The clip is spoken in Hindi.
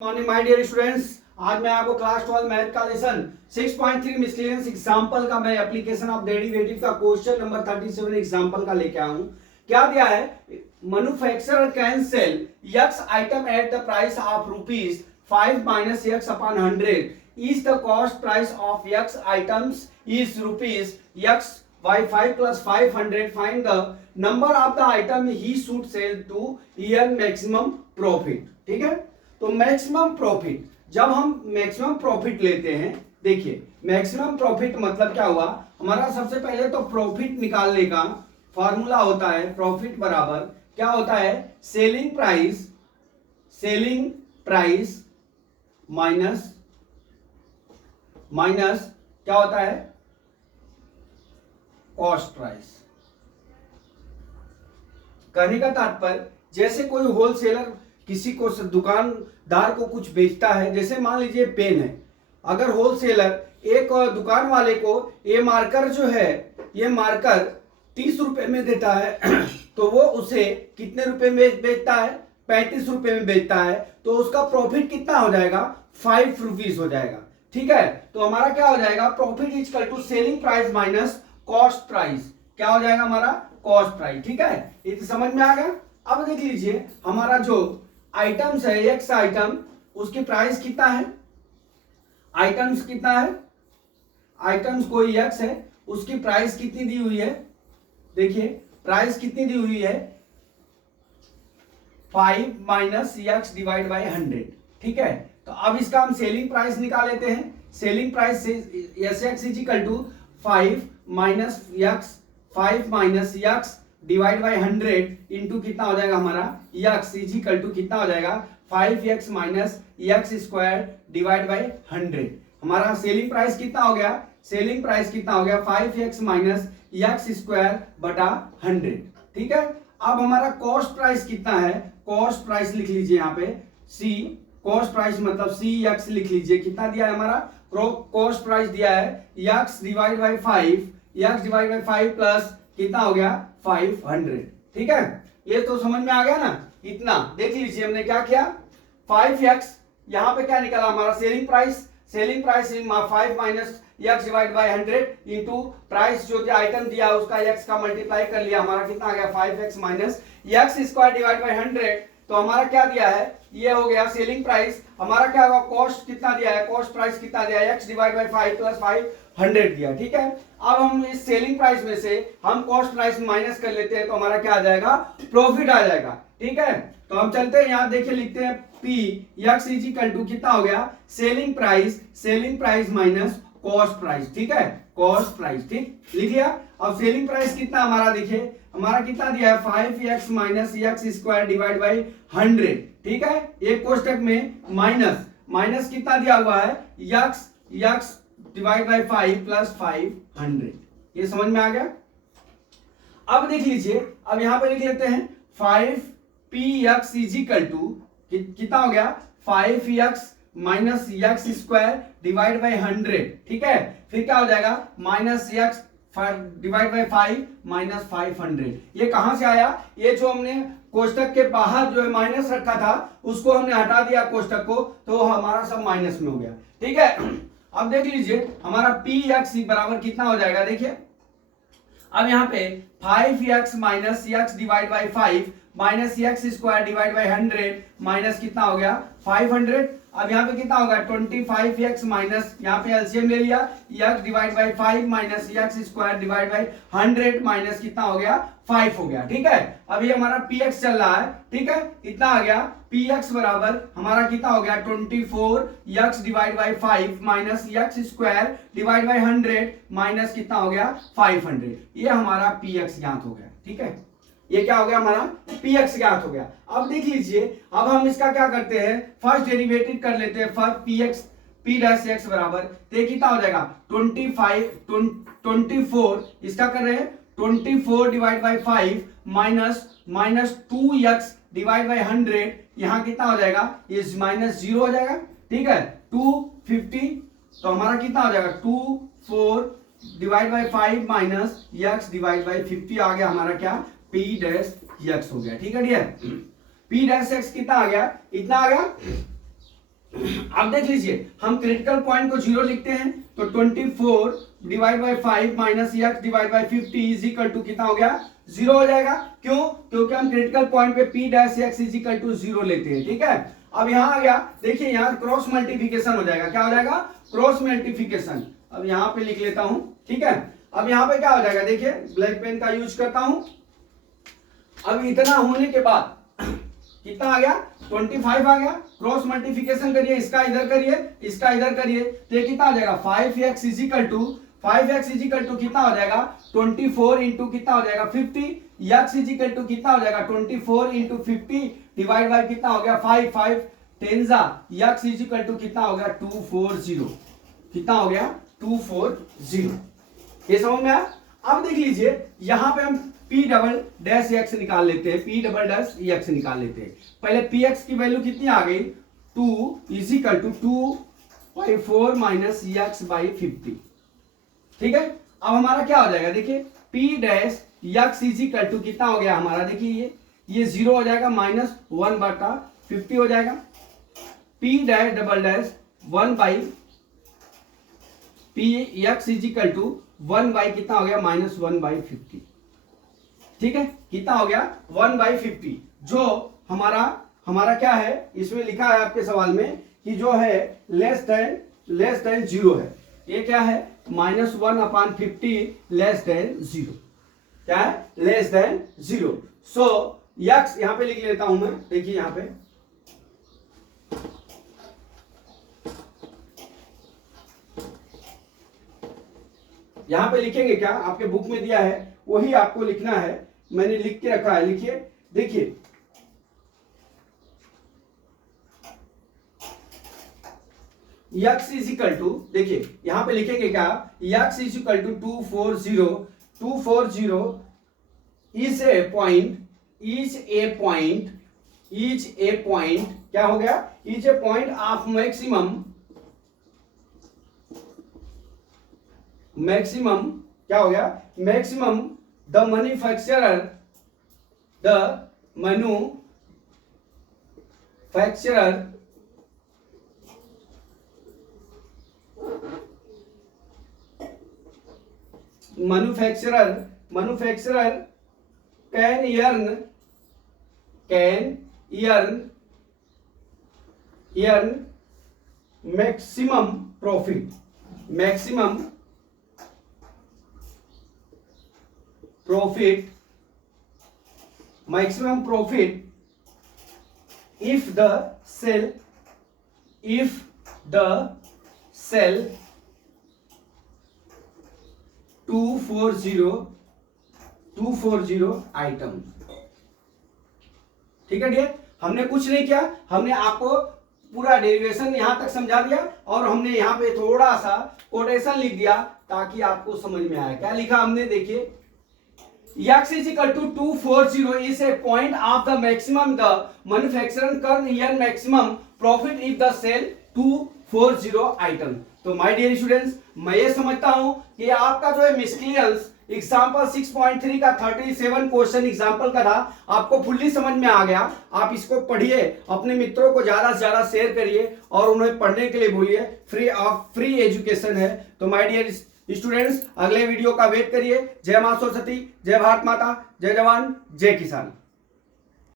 Morning my dear students. आज मैं आपको क्लास 12 मैथ का लेसन 6.3 मिसलेनियस एग्जांपल का मैं एप्लीकेशन ऑफ डेरिवेटिव का क्वेश्चन नंबर 37 एग्जांपल का लेके आया हूं। क्या दिया है? Manufacturer can sell x item at the price of rupees 5 minus x upon 100 is the cost price of x items is rupees x by 5 plus 500. Find the number of the item he should sell to earn maximum profit. ठीक है, तो मैक्सिमम प्रॉफिट, जब हम मैक्सिमम प्रॉफिट लेते हैं, देखिए मैक्सिमम प्रॉफिट मतलब क्या हुआ हमारा। सबसे पहले तो प्रॉफिट निकालने का फॉर्मूला होता है प्रॉफिट बराबर क्या होता है, सेलिंग प्राइस माइनस क्या होता है, कॉस्ट प्राइस। कहने का तात्पर्य जैसे कोई होलसेलर किसी को दुकानदार को कुछ बेचता है, जैसे मान लीजिए पेन है, अगर होलसेलर एक दुकान वाले को ये मार्कर जो है, ये मार्कर 30 रुपए में देता है तो वो उसे कितने रुपए में बेचता है, 35 रुपए में बेचता है, तो उसका प्रॉफिट कितना हो जाएगा, 5 रुपीज हो जाएगा। ठीक है, तो हमारा क्या हो जाएगा, profit is equal to selling price minus cost price. क्या हो जाएगा हमारा, कॉस्ट प्राइस। ठीक है, ये तो समझ में आ गया। अब देख लीजिए हमारा जो आइटम्स है, एक्स आइटम, उसकी प्राइस कितना है, आइटम्स कितना है, आइटम्स कोई एक्स है, उसकी प्राइस कितनी दी हुई है, देखिए प्राइस कितनी दी हुई है, 5 माइनस एक्स डिवाइड बाई 100। ठीक है, तो अब इसका हम सेलिंग प्राइस निकाल लेते हैं। सेलिंग प्राइस से S x is equal to 5 minus x divide by 100 into कितना हो जाएगा हमारा, एक्स इज इक्वल टू कितना हो जाएगा, 5x minus x square divide by 100। हमारा सेलिंग प्राइस कितना हो गया, सेलिंग प्राइस कितना हो गया, 5x माइनस एक्स स्क्वायर बटा 100। ठीक है, अब हमारा कॉस्ट प्राइस कितना है, कॉस्ट प्राइस लिख लीजिए यहाँ पे c, कॉस्ट प्राइस मतलब cx लिख लीजिए। कितना दिया है हमारा, कॉस्ट प्राइस दिया है x डिवाइड बाई 5 प्लस कितना हो गया 500। ठीक है, ये तो समझ में आ गया ना। इतना देख लीजिए हमने क्या किया, 5x यहां पे क्या निकला हमारा selling price 5 minus x divide by 100 into price जो आइटम दिया उसका x का मल्टीप्लाई कर लिया, हमारा कितना आ गया 5x minus x square divide by 100। तो हमारा क्या दिया है, ये हो गया सेलिंग प्राइस। हमारा क्या होगा, कॉस्ट कितना दिया है, कॉस्ट प्राइस कितना दिया है, x डिवाइड बाई 5 प्लस 500 दिया। ठीक है, अब हम इस सेलिंग प्राइस में से हम कॉस्ट प्राइस माइनस कर लेते हैं तो हमारा क्या आ जाएगा, प्रॉफिट आ जाएगा। ठीक है, तो हम चलते हैं यहाँ, देखिए लिखते हैं P x is equal to कितना हो गया, selling price minus cost price. ठीक है, कॉस्ट प्राइस, ठीक लिख लिया। अब सेलिंग प्राइस कितना हमारा, देखिए हमारा कितना दिया है 5x minus x square divide by 100। ठीक है, एक कोष्टक में माइनस कितना दिया हुआ है, x डिवाइड बाई 5 प्लस 500। ये समझ में आ गया। अब देख लीजिए, अब यहां पे लिख लेते हैं 5px इज इक्वल टू कितना हो गया, 5x minus x square divide by 100। ठीक है, फिर क्या हो जाएगा, minus x divide by 5 minus 500। ये कहां से आया, ये जो हमने कोष्टक के बाहर जो है माइनस रखा था उसको हमने हटा दिया कोष्टक को, तो हमारा सब माइनस में हो गया। ठीक है, अब देख लीजिए हमारा px बराबर कितना हो जाएगा, देखिए अब यहाँ पे 5x minus x divide by 5 minus x square divide by 100 minus कितना हो गया 500। अब यहाँ पे कितना होगा 25x माइनस, यहाँ पे एलसीएम ले लिया, x divide by 5 minus x square divide by 100 minus कितना हो गया 5 हो गया। ठीक है, अब ये हमारा px चल रहा है। ठीक है, इतना आ गया, px बराबर हमारा कितना हो गया 24x divide by 5 minus x square divide by 100 minus कितना हो गया 500। ये हमारा px ज्ञात हो गया। ठीक है, ये क्या हो गया हमारा px ज्ञात हो गया। अब देख लीजिए, अब हम इसका क्या करते हैं, फर्स्ट डेरिवेटिव कर लेते हैं। फर्स्ट p डैश x बराबर तो ये कितना हो जाएगा 24, इसका कर रहे हैं 24 divide by 5 minus 2x divide by 100, यहाँ कितना हो जाएगा, ये माइनस 0 हो जाएगा। ठीक है, 250, तो हमारा कितना हो जाएगा 24 divide by 5 minus x divide by 50 आ गया हमारा क्या, p डैश x हो गया। ठीक है डियर, p डैश x कितना आ गया, इतना आ गया। अब देख लीजिए, हम क्रिटिकल पॉइंट को 0 लिखते हैं तो 24 divide by 5 minus x divide by 50 is equal to कितना हो गया, 0 हो जाएगा। क्यों? क्योंकि हम क्रिटिकल पॉइंट पे p dash x is equal to 0 लेते हैं। ठीक है, अब यहां आ गया, देखिए यहां क्रॉस मल्टीप्लिकेशन हो जाएगा। क्या हो जाएगा? Cross multiplication. अब यहां पे लिख लेता हूं। ठीक है, अब यहां पे क्या हो जाएगा, देखिए ब्लैक पेन का यूज करता हूं। अब इतना होने के बाद कितना आ गया, 25 आ गया। क्रॉस मल्टीप्लिकेशन करिए, इसका इधर करिए, इसका इधर करिए, तो ये कितना आ जाएगा, 5x is equal to 5x is equal to कितना हो जाएगा, 24 इंटू कितना हो जाएगा 50। x इज इक्वल टू कितना हो जाएगा 24 इंटू 50 डिवाइड बाई कितना हो गया 5 5 टेंजा। x इज इक्वल टू कितना हो गया 240। कितना हो गया 240। ये समझ में आया? अब देख लीजिए यहां पे हम p डबल डैश x निकाल लेते हैं, p डबल डैश x निकाल लेते हैं। पहले px की वैल्यू कितनी आ गई, 2 is equal to 2/4 minus x by 50। ठीक है, अब हमारा क्या हो जाएगा, देखिए p dash x is equal to कितना हो गया हमारा, देखिए ये 0 हो जाएगा, माइनस 1/50 हो जाएगा। p dash double dash 1 by p x is equal to 1 by कितना हो गया, माइनस 1/50। ठीक है, कितना हो गया 1/50। जो हमारा क्या है, इसमें लिखा है आपके सवाल में कि जो है लेस देन 0 है। ये क्या है, -1/50 लेस देन 0। क्या है, लेस देन 0। सो x यहां पे लिख लेता हूं मैं, देखिए यहां पे लिखेंगे क्या, आपके बुक में दिया है वही आपको लिखना है, मैंने लिख के रखा है। लिखिए, देखिए x इज इक्वल टू, देखिए यहां पे लिखेंगे क्या, x is equal to 240 is a point क्या हो गया, is a point of maximum क्या हो गया, maximum the manufacturer can earn maximum profit if the sell 240 item. ठीक है डियर, हमने कुछ नहीं किया, हमने आपको पूरा डेरिवेशन यहां तक समझा दिया और हमने यहां पे थोड़ा सा कोटेशन लिख दिया ताकि आपको समझ में आए। क्या लिखा हमने, देखिए x is equal to 240 is a point of the maximum the manufacturer can earn maximum profit if the sell 240 item। तो माय डियर स्टूडेंट्स, मैं ये समझता हूं कि आपका जो है मिसक्लियंस एग्जाम्पल 6.3 का 37 क्वेश्चन एग्जाम्पल का था, आपको फुल्ली समझ में आ गया। आप इसको पढ़िए, अपने मित्रों को ज्यादा से ज्यादा शेयर करिए और उन्हें पढ़ने के लिए बोलिए। फ्री एजुकेशन है। तो माय डियर स्टूडेंट्स, अगले वीडियो का वेट करिए। जय मां सरस्वती, जय भारत माता, जय जवान, जय किसान।